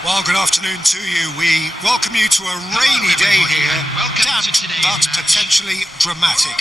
Well, good afternoon to you. We welcome you to a rainy day here, damp but potentially dramatic.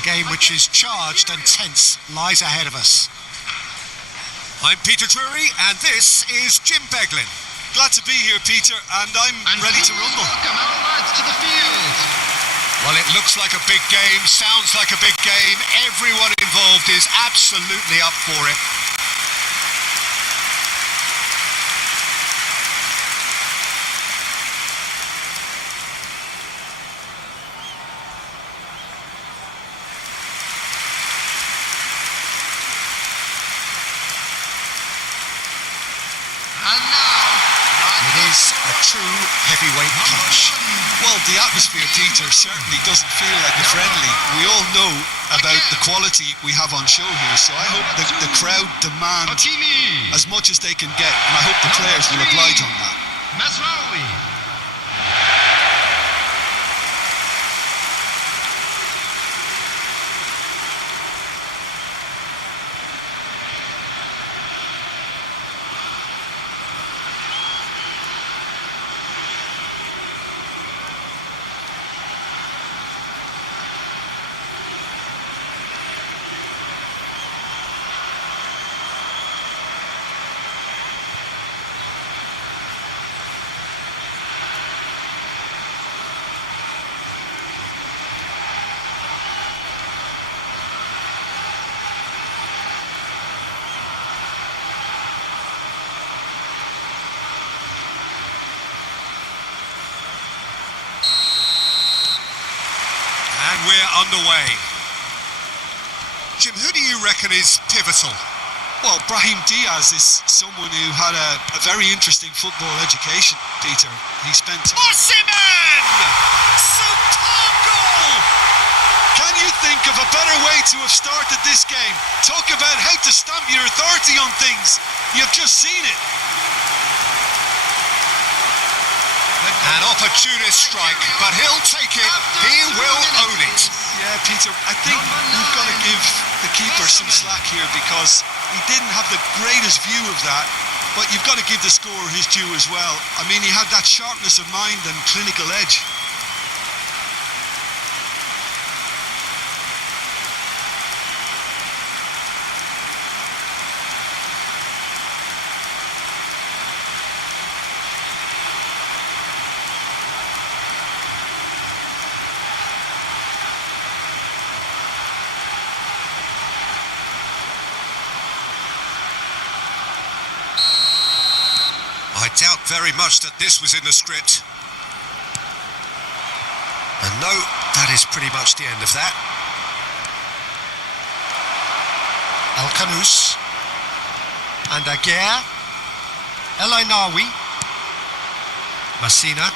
A game which is charged and tense lies ahead of us. I'm Peter Drury and this is Jim Beglin. Glad to be here, Peter, and I'm ready to rumble. Welcome our lads to the field. Well, it looks like a big game, sounds like a big game. Everyone involved is absolutely up for it. It is a true heavyweight clash. Well, the atmosphere, Peter, certainly doesn't feel like a friendly. We all know about the quality we have on show here, so I hope the crowd demand as much as they can get, and I hope the players will oblige on that. And we're underway. Jim, who do you reckon is pivotal? Well, Brahim Diaz is someone who had a very interesting football education, Peter. He spent... Osimhen! Superb goal! Can you think of a better way to have started this game? Talk about how to stamp your authority on things. You've just seen it. An opportunist strike, but he'll take it. He will own it. Yeah, Peter, I think we've got to give the keeper some slack here because he didn't have the greatest view of that, but you've got to give the scorer his due as well. I mean, he had that sharpness of mind and clinical edge. I doubt very much that this was in the script. And no, that is pretty much the end of that. Al-Kanous. And Aguirre. El Ainawi. Messina.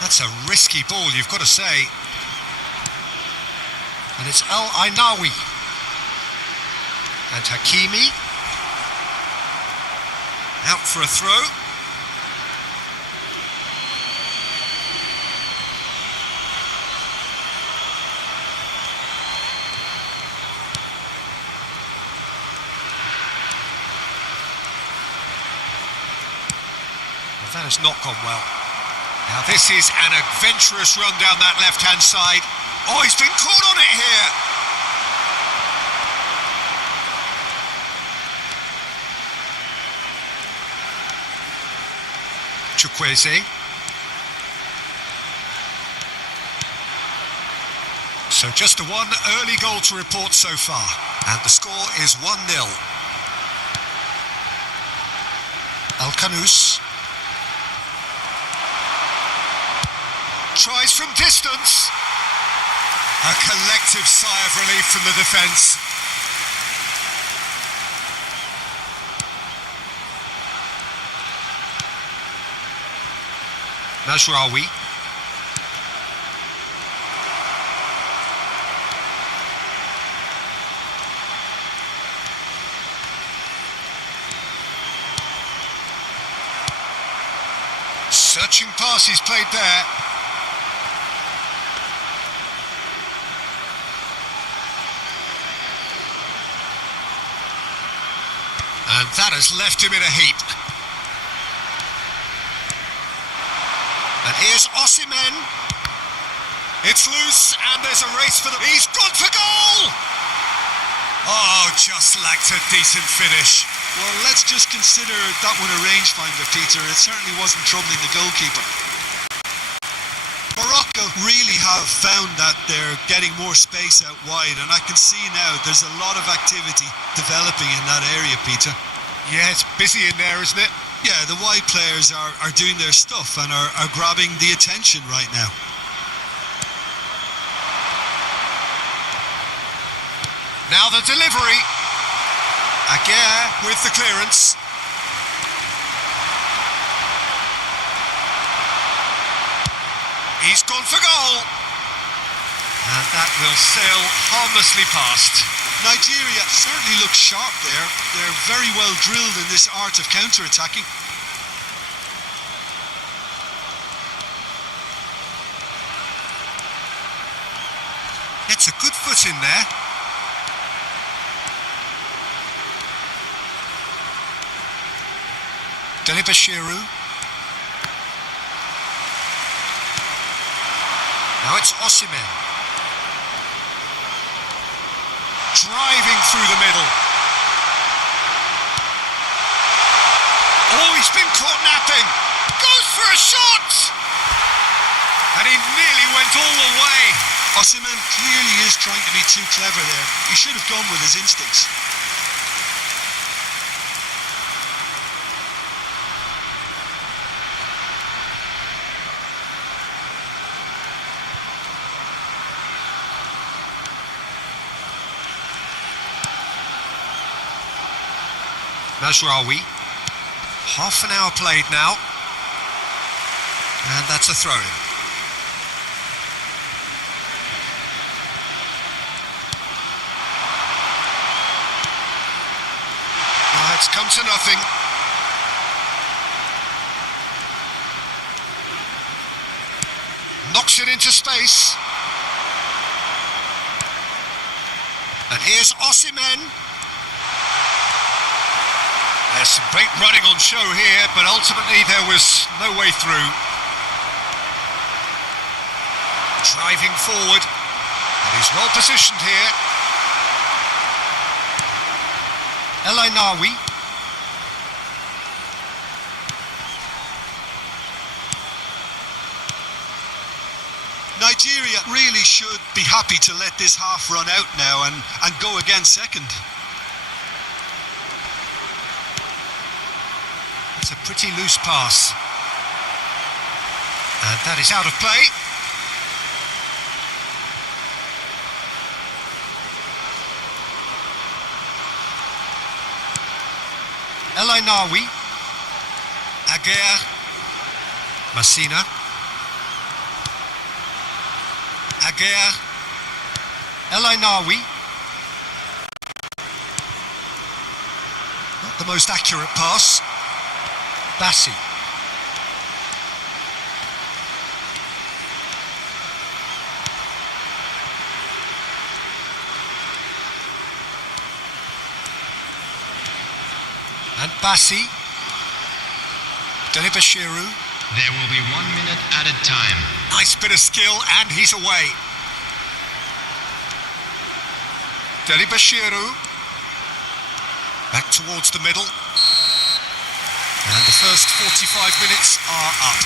That's a risky ball, you've got to say. And it's El Ainawi. And Hakimi. Out for a throw. Well, that has not gone well. Now this is an adventurous run down that left-hand side. Oh, he's been caught on it here. Chukwueze. So just the one early goal to report so far, and the score is 1-0. Al-Kanous tries from distance. A collective sigh of relief from the defence. Mazraoui. Searching passes played there. And that has left him in a heap. Here's Osimhen. It's loose, and there's a race for the... He's gone for goal! Oh, just lacked a decent finish. Well, let's just consider that one a rangefinder, Peter. It certainly wasn't troubling the goalkeeper. Morocco really have found that they're getting more space out wide, and I can see now there's a lot of activity developing in that area, Peter. Yeah, it's busy in there, isn't it? Yeah, the wide players are doing their stuff and are grabbing the attention right now. Now the delivery. Aguirre with the clearance. He's gone for goal. And that will sail harmlessly past. Nigeria certainly looks sharp there. They're very well drilled in this art of counter-attacking. Gets a good foot in there. Delibashiru. Now it's Osimhen. Driving through the middle. Oh, he's been caught napping. Goes for a shot! And he nearly went all the way. Osimhen clearly is trying to be too clever there. He should have gone with his instincts. Mazraoui. Half an hour played now. And that's a throw-in. It's come to nothing. Knocks it into space. And here's Osimhen. There's some great running on show here, but ultimately there was no way through. Driving forward, and he's well positioned here. El Ainaoui. Nigeria really should be happy to let this half run out now and go again second. It's a pretty loose pass. And that is out of play. El Ainaoui. Aguirre. Messina. Aguirre. El Ainaoui. Not the most accurate pass. Bassi. And Bassi. Delibashiru. There will be 1 minute added time. Nice bit of skill, and he's away. Delibashiru. Back towards the middle. And the first 45 minutes are up.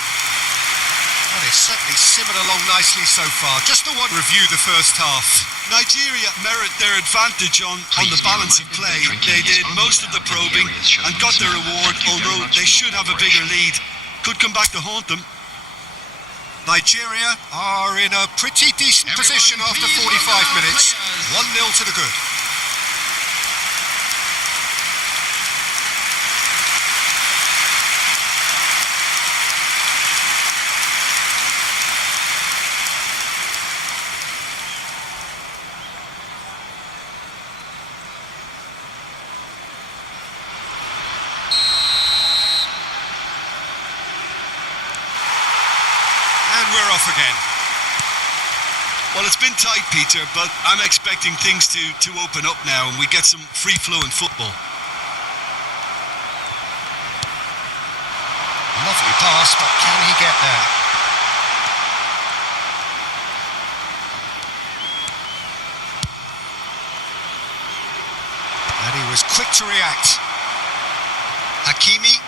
Well, it's certainly simmered along nicely so far. Just the one review the first half. Nigeria merit their advantage on the balance of play. They did most of the probing and got their reward, although they should have a bigger lead. Could come back to haunt them. Nigeria are in a pretty decent position after 45 minutes. 1-0 to the good. We're off again. Well, it's been tight, Peter, but I'm expecting things to open up now and we get some free-flowing football. Lovely pass, but can he get there? quick to react. Hakimi.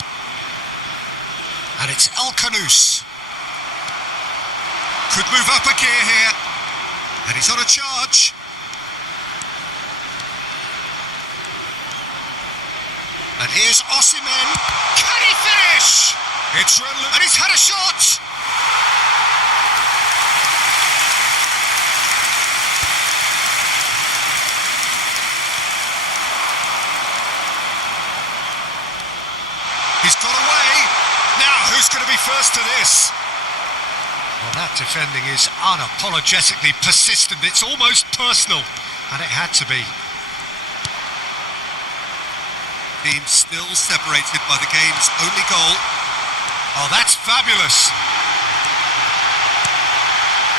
And it's El Kanous. Could move up a gear here. And he's on a charge. And here's Osimhen. Can he finish? It's and he's had a shot. He's got away. Now, who's going to be first to this? Well, that defending is unapologetically persistent. It's almost personal, and it had to be. Team still separated by the game's only goal. Oh, that's fabulous.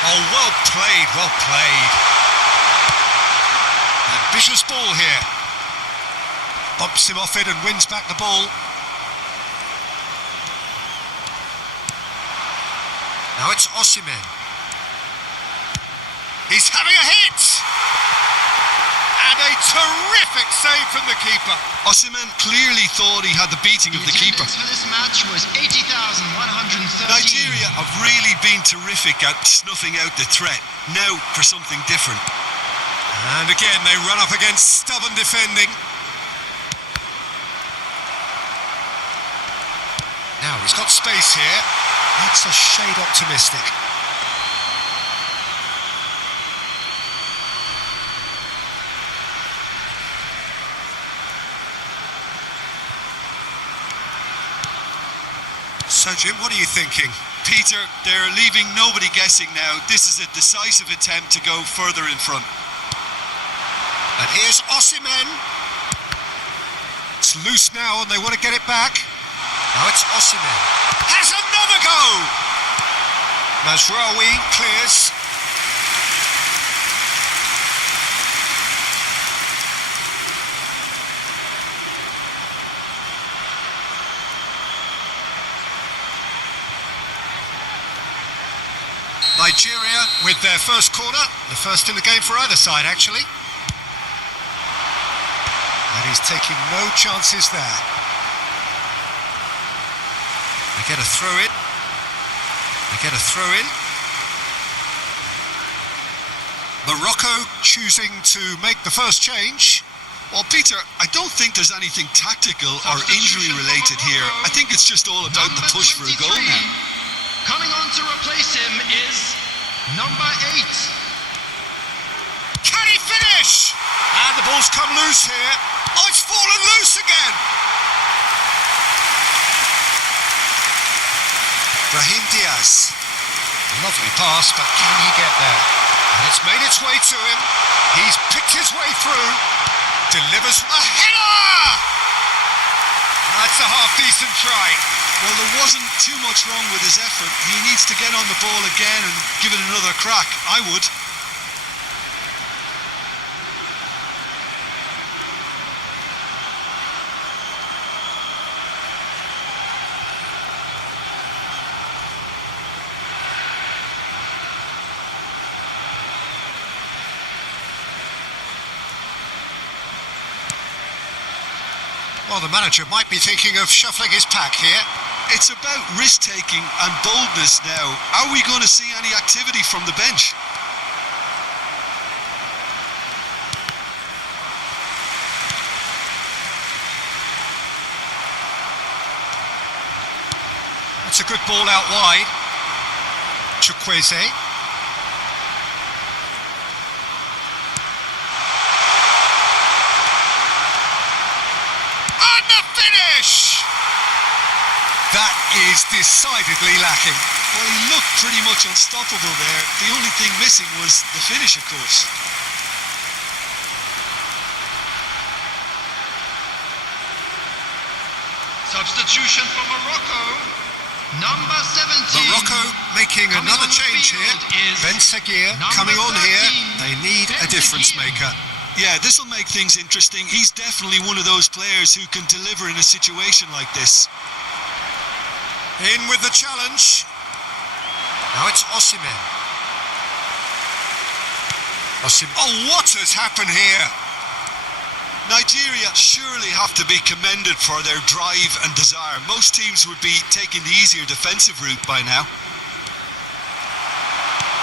Oh, well played, well played. Ambitious ball here. Bumps him off it and wins back the ball. Now it's Osimhen. He's having a hit! And a terrific save from the keeper. Osimhen clearly thought he had the beating of the keeper. For this match was 80,113. Nigeria have really been terrific at snuffing out the threat. Now for something different. And again, they run up against stubborn defending. Now he's got space here. That's a shade optimistic. So, Jim, what are you thinking? Peter, they're leaving nobody guessing now. This is a decisive attempt to go further in front. And here's Osimhen. It's loose now and they want to get it back. Now it's Osimhen. Has another go! Mazraoui clears. Nigeria with their first corner, the first in the game for either side actually. And he's taking no chances there. They get a throw in. They get a throw in. Morocco choosing to make the first change. Well, Peter, I don't think there's anything tactical or injury related here. I think it's just all about the push for a goal now. Coming on to replace him is number 8. Can he finish? And the ball's come loose here. Oh, it's fallen loose again. Brahim Diaz. A lovely pass, but can he get there? And it's made its way to him. He's picked his way through. Delivers a header! That's a half-decent try. Well, there wasn't too much wrong with his effort. He needs to get on the ball again and give it another crack. I would. Well, the manager might be thinking of shuffling his pack here. It's about risk-taking and boldness now. Are we going to see any activity from the bench? That's a good ball out wide. Chukwueze. And the finish! That is decidedly lacking. Well, he looked pretty much unstoppable there. The only thing missing was the finish, of course. Substitution for Morocco. Number 17. Morocco making another change here. Ben Seguir coming on here. They need a difference maker. Yeah, this will make things interesting. He's definitely one of those players who can deliver in a situation like this. In with the challenge. Now it's Osimhen. Oh, what has happened here? Nigeria surely have to be commended for their drive and desire. Most teams would be taking the easier defensive route by now.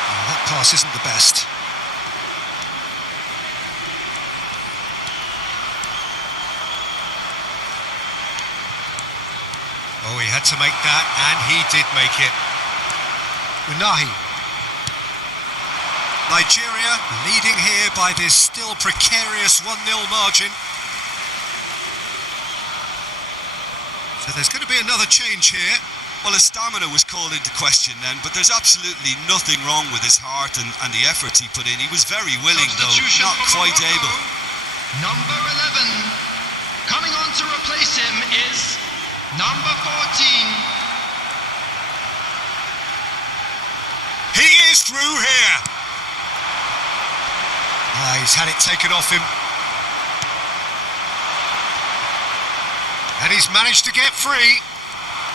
Oh, that pass isn't the best. Oh, he had to make that, and he did make it. Unahi. Nigeria leading here by this still precarious 1-0 margin. So there's going to be another change here. Well, his stamina was called into question then, but there's absolutely nothing wrong with his heart and the efforts he put in. He was very willing, though, not quite able. Number 11. Coming on to replace him is number 14. He is through here. He's had it taken off him. And he's managed to get free.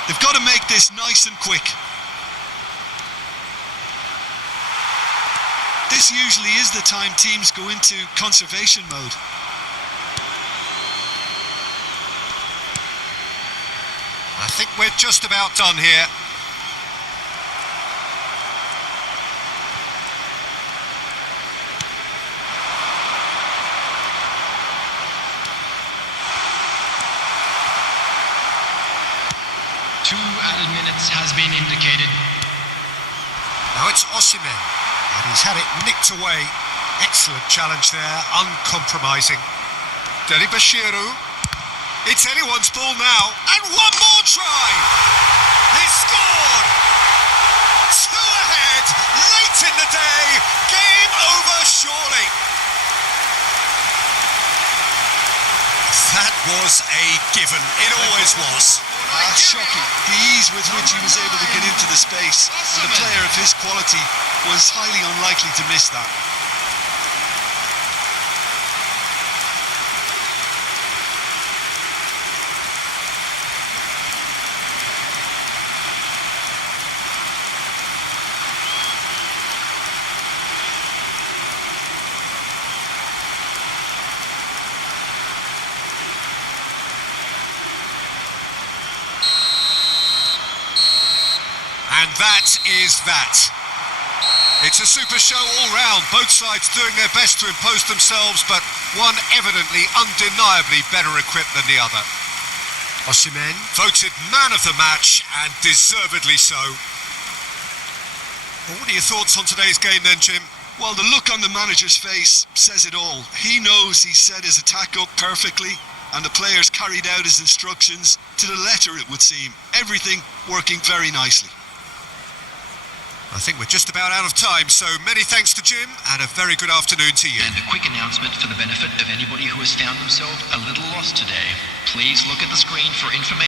They've got to make this nice and quick. This usually is the time teams go into conservation mode. I think we're just about done here. Two added minutes has been indicated. Now it's Osimhen, and he's had it nicked away. Excellent challenge there, uncompromising. Deli Bashiru. It's anyone's ball now, and one more try! He's scored! Two ahead, late in the day, game over surely. That was a given, it always was. Shocking. The ease with which he was able to get into the space, and a player of his quality was highly unlikely to miss that. And that is that. It's a super show all round, both sides doing their best to impose themselves, but one evidently, undeniably better equipped than the other. Osimhen voted man of the match, and deservedly so. Well, what are your thoughts on today's game then, Jim? Well, the look on the manager's face says it all. He knows he set his attack up perfectly, and the players carried out his instructions to the letter, it would seem. Everything working very nicely. I think we're just about out of time, so many thanks to Jim, and a very good afternoon to you. And a quick announcement for the benefit of anybody who has found themselves a little lost today. Please look at the screen for information.